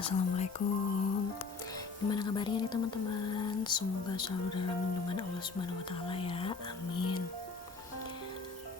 Assalamualaikum. Gimana kabarnya nih teman-teman? Semoga selalu dalam lindungan Allah Subhanahu wa taala ya. Amin.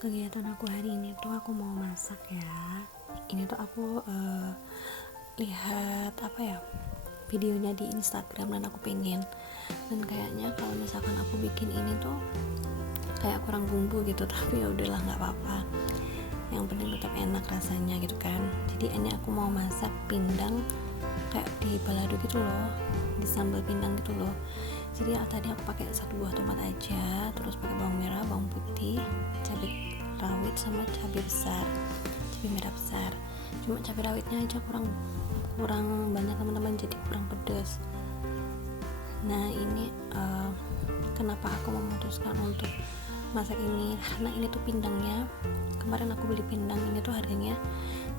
Kegiatan aku hari ini tuh aku mau masak ya. Ini tuh aku lihat videonya di Instagram dan aku pengen. Dan kayaknya kalau misalkan aku bikin ini tuh kayak kurang bumbu gitu, tapi ya udahlah nggak apa-apa. Yang penting tetap enak rasanya gitu kan. Jadi ini aku mau masak pindang kayak di balado gitu loh, di sambal pindang gitu loh. Jadi tadi aku pakai 1 buah tomat aja, terus pakai bawang merah, bawang putih, cabai rawit sama cabai merah besar. Cuma cabai rawitnya aja kurang banyak teman-teman, jadi kurang pedas. Nah ini kenapa aku memutuskan untuk masak ini, karena ini tuh pindangnya kemarin aku beli pindang ini tuh harganya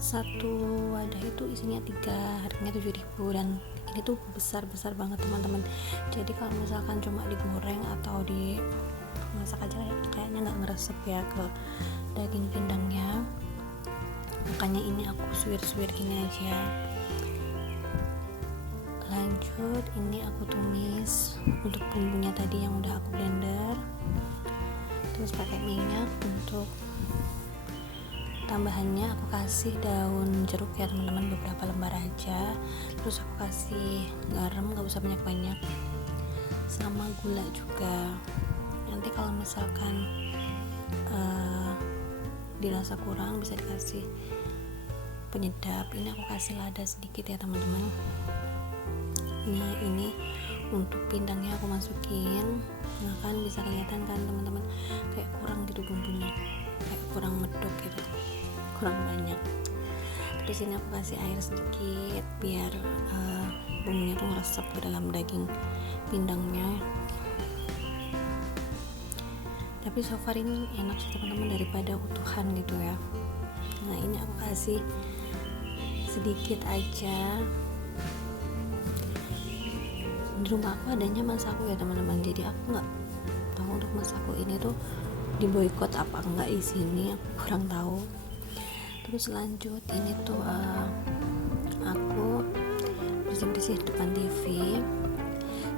satu wadah itu isinya 3, harganya 7.000, dan ini tuh besar banget teman-teman. Jadi kalau misalkan cuma digoreng atau dimasak aja kayaknya nggak ngeresep ya ke daging pindangnya, makanya ini aku suwir gini aja. Lanjut, ini aku tumis untuk bumbunya tadi yang udah aku blender, terus pakai minyak. Untuk tambahannya aku kasih daun jeruk ya teman-teman, beberapa lembar aja. Terus aku kasih garam, gak usah banyak-banyak, sama gula juga. Nanti kalau misalkan dirasa kurang bisa dikasih penyedap. Ini aku kasih lada sedikit ya teman-teman. Nah ini untuk pindangnya aku masukin. Nah kan bisa kelihatan kan teman-teman, kayak kurang gitu bumbunya, kayak kurang medok gitu, kurang banyak. Terus ini aku kasih air sedikit biar bumbunya tuh meresap ke dalam daging pindangnya. Tapi so far ini enak sih teman-teman, daripada utuhan gitu ya. Nah ini aku kasih sedikit aja. Di rumah aku adanya masaku ya teman-teman, jadi aku nggak tahu untuk masaku ini tuh diboykot apa enggak di sini, aku kurang tahu. Terus lanjut, ini tuh aku bersih depan TV.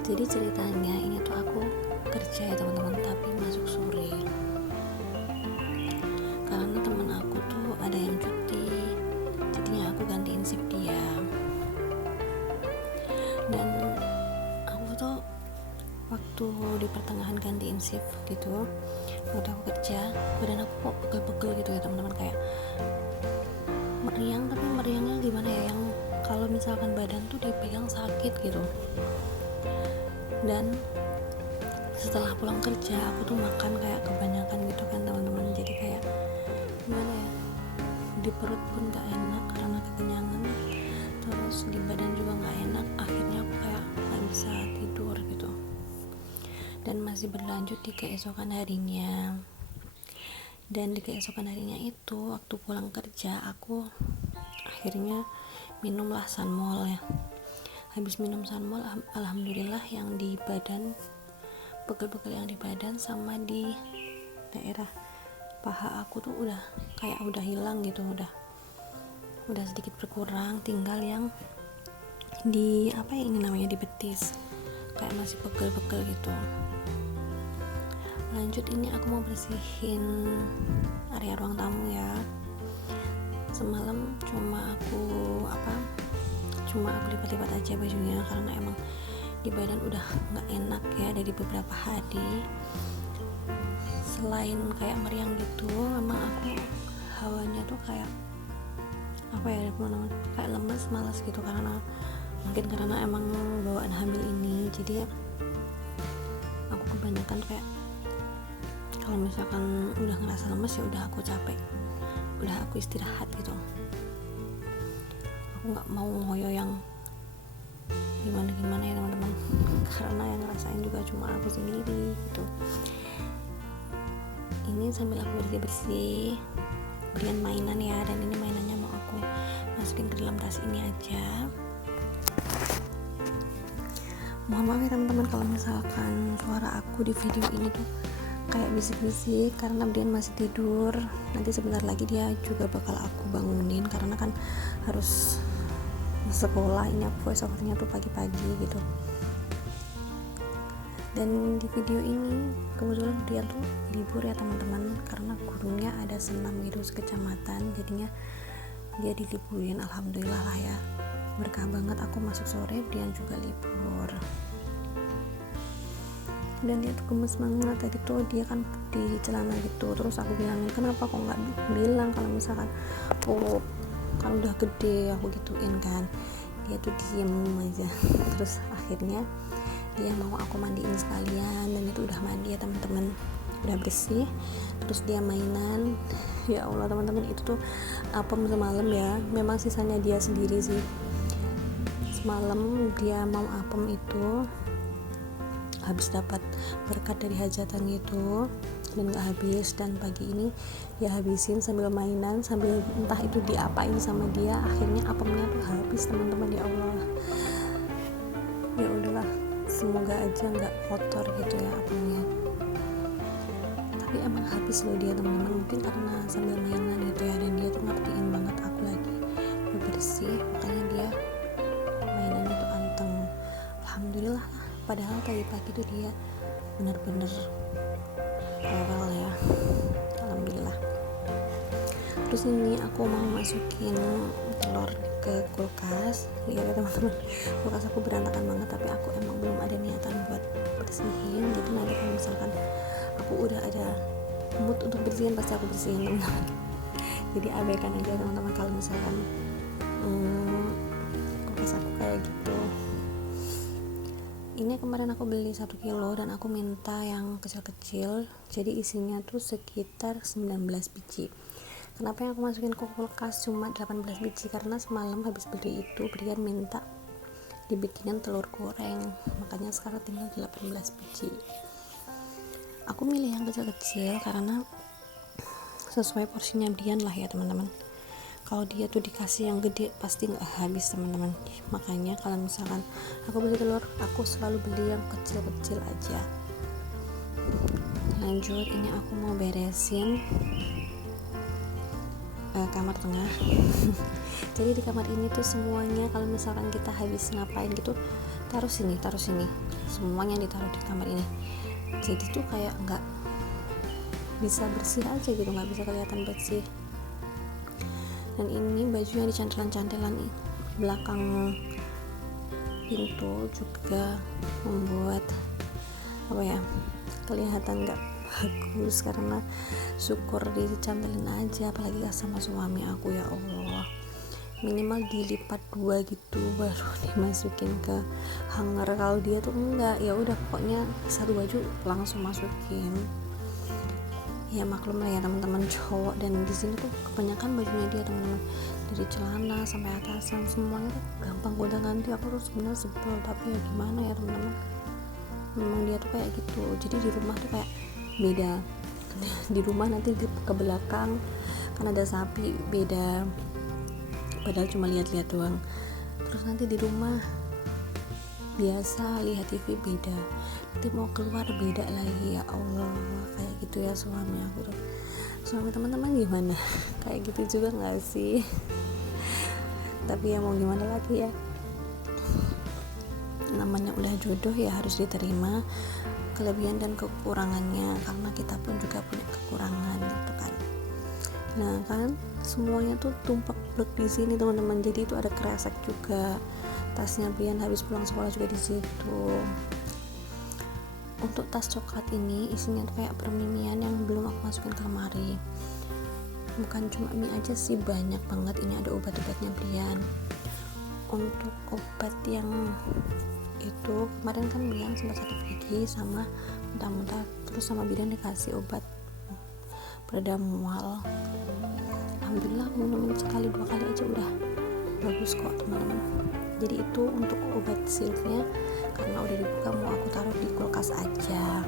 Jadi ceritanya ini tuh aku kerja ya teman-teman, tapi masuk sore karena teman aku tuh ada yang cuti, jadinya aku gantiin shift dia. Dan aku tuh waktu di pertengahan gantiin shift gitu, waktu aku kerja, badan aku kok pegel-pegel gitu ya teman-teman, kayak meriang, tapi meriangnya gimana ya, yang kalau misalkan badan tuh dipegang sakit gitu. Dan setelah pulang kerja aku tuh makan kayak kebanyakan gitu kan teman-teman, jadi kayak gimana ya, di perut pun gak enak karena kekenyangan, terus di badan juga gak enak. Akhirnya aku kayak gak bisa tidur gitu, dan masih berlanjut di keesokan harinya. Dan di keesokan harinya itu waktu pulang kerja aku akhirnya minumlah Sunmol ya. Habis minum Sunmol, alhamdulillah yang di badan, pegel-pegel yang di badan sama di daerah paha aku tuh udah hilang gitu, udah sedikit berkurang. Tinggal yang di di betis, kayak masih pegel-pegel gitu. Lanjut, ini aku mau bersihin area ruang tamu ya. Semalam cuma aku lipat-lipat aja bajunya, karena emang di badan udah nggak enak ya dari beberapa hari. Selain kayak meriang gitu, memang aku hawanya tuh kayak kayak lemes, malas gitu, karena mungkin karena emang bawaan hamil ini. Jadi aku kebanyakan kayak kalau misalkan udah ngerasa lemes ya udah aku capek, udah aku istirahat gitu. Aku nggak mau ngoyo yang gimana ya teman-teman, karena yang ngerasain juga cuma aku sendiri gitu. Ini sambil aku bersih belian mainan ya, dan ini mainannya mau aku masukin ke dalam tas ini aja. Mohon maaf ya teman-teman kalau misalkan suara aku di video ini tuh kayak bisik-bisik, karena Brian masih tidur. Nanti sebentar lagi dia juga bakal aku bangunin, karena kan harus sekolah. Ini aku voice overnya tuh pagi-pagi gitu. Dan di video ini kebetulan dia tuh libur ya teman-teman, karena gurunya ada senam gitu sekecamatan, jadinya dia diliburin. Alhamdulillah lah ya, berkah banget. Aku masuk sore, dia juga libur. Dan dia tuh gemes banget tadi tuh, dia kan di celana gitu. Terus aku bilangin, kenapa kok nggak bilang kalau misalkan oh kan udah gede, aku gituin kan. Dia tuh diem aja. Terus akhirnya dia mau aku mandiin sekalian, dan itu udah mandi ya teman-teman, udah bersih. Terus dia mainan. Ya Allah teman-teman, itu tuh apem semalam ya, memang sisanya dia sendiri sih. Semalam dia mau apem itu habis dapat berkat dari hajatan gitu, dan gak habis. Dan pagi ini dia habisin sambil mainan, sambil entah itu diapain sama dia. Akhirnya apemnya tuh habis teman-teman. Ya Allah, ya udahlah, semoga aja nggak kotor gitu ya apemnya. Tapi emang habis loh dia teman-teman, mungkin karena sambil mainan gitu ya, dan dia tuh ngertiin banget aku lagi bersih, makanya dia mainannya tuh anteng. Alhamdulillah, padahal tadi pagi tuh dia bener-bener rewel ya. Alhamdulillah. Terus ini aku mau masukin telur ke kulkas. Lihat ya teman-teman, kulkas aku berantakan banget, tapi aku emang belum ada niatan buat bersihin. Jadi nanti kalau misalkan aku udah ada mood untuk bersihin, pasti aku bersihin teman-teman. Jadi abaikan aja teman-teman kalau misalkan kulkas aku kayak gitu. Ini kemarin aku beli 1 kilo dan aku minta yang kecil-kecil, jadi isinya tuh sekitar 19 biji. Kenapa yang aku masukin ke kulkas cuma 18 biji? Karena semalam habis beli itu Brian minta dibikinin telur goreng, makanya sekarang tinggal 18 biji. Aku milih yang kecil-kecil karena sesuai porsinya Brian lah ya teman-teman. Kalau dia tuh dikasih yang gede pasti nggak habis teman-teman. Makanya kalau misalkan aku beli telur, aku selalu beli yang kecil-kecil aja. Lanjut, ini aku mau beresin kamar tengah. Jadi di kamar ini tuh semuanya kalau misalkan kita habis ngapain gitu, taruh sini, semuanya ditaruh di kamar ini. Jadi tuh kayak nggak bisa bersih aja gitu, nggak bisa kelihatan bersih. Dan ini bajunya di cantelan-cantelan belakang pintu juga membuat kelihatan nggak bagus, karena syukur dicantelin aja, apalagi sama suami aku. Ya Allah, minimal dilipat 2 gitu baru dimasukin ke hanger. Kalau dia tuh enggak, ya udah pokoknya satu baju langsung masukin. Ya maklum lah ya teman-teman, cowok. Dan di sini tuh kebanyakan bajunya dia teman-teman, dari celana sampai atasan semuanya tuh gampang gonta ganti. Aku tuh sebenarnya sebel, tapi ya gimana ya teman-teman, memang dia tuh kayak gitu. Jadi di rumah tuh kayak beda. Di rumah nanti ke belakang kan ada sapi, beda, padahal cuma lihat-lihat doang. Terus nanti di rumah biasa lihat TV, beda. Nanti mau keluar beda lagi. Ya Allah, kayak gitu ya suami aku tuh. Suami teman-teman gimana? Kayak gitu juga nggak sih? Tapi ya mau gimana lagi ya, namanya udah jodoh ya harus diterima kelebihan dan kekurangannya, karena kita pun juga punya kekurangan gitu kan. Nah kan semuanya tuh tumpak blek di sini teman-teman. Jadi itu ada kresek juga, tasnya Brian habis pulang sekolah juga di situ. Untuk tas coklat ini isinya tuh kayak permimian yang belum aku masukin ke lemari. Bukan cuma mie aja sih, banyak banget. Ini ada obat-obatnya Brian. Untuk obat yang itu kemarin kan Brian sempat 1 biji sama muntah-muntah, terus sama Brian dikasih obat pereda mual. Alhamdulillah minum sekali 2 kali aja udah bagus kok teman-teman. Jadi itu untuk obat silfnya, karena udah dibuka mau aku taruh di kulkas aja.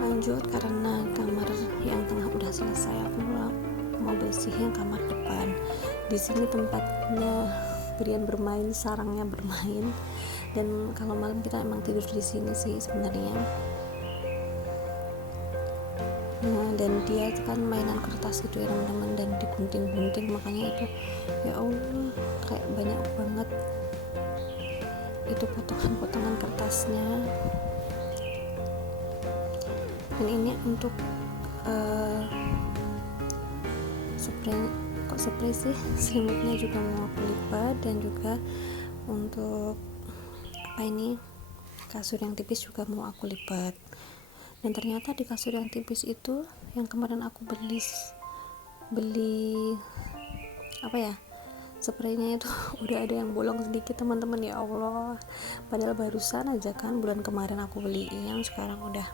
Lanjut, karena kamar yang tengah udah selesai, aku mau bersihin kamar depan. Di sini tempatnya Brian bermain, sarangnya bermain. Dan kalau malam kita emang tidur di sini sih sebenarnya. Nah, dan dia kan mainan kertas gitu ya teman-teman, dan digunting-gunting, makanya itu ya Allah kayak banyak banget itu potongan-potongan kertasnya. Dan ini untuk spray sih, selimutnya juga mau aku lipat, dan juga untuk kasur yang tipis juga mau aku lipat. Dan ternyata di kasur yang tipis itu yang kemarin aku beli spraynya itu udah ada yang bolong sedikit teman-teman, ya Allah. Padahal barusan aja kan bulan kemarin aku beliin, sekarang udah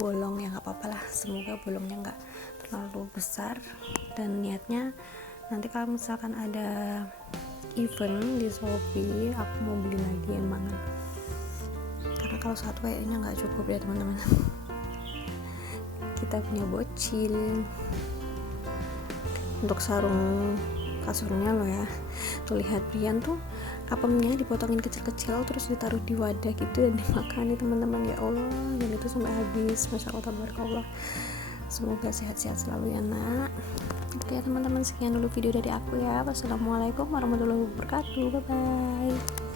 bolong. Ya nggak apa-apa lah, semoga bolongnya nggak terlalu besar. Dan niatnya nanti kalau misalkan ada event di Shopee, aku mau beli lagi emang, karena kalau satu kayaknya nggak cukup ya teman-teman. Kita punya bocil. Untuk sarung kasurnya loh ya, tuh lihat Brian tuh apemnya dipotongin kecil-kecil terus ditaruh di wadah gitu dan dimakan nih teman-teman, ya Allah. Dan itu sampai habis, masya Allah tabarakallah. Semoga sehat-sehat selalu ya nak. Oke teman-teman, sekian dulu video dari aku ya. Wassalamualaikum warahmatullahi wabarakatuh. Bye bye.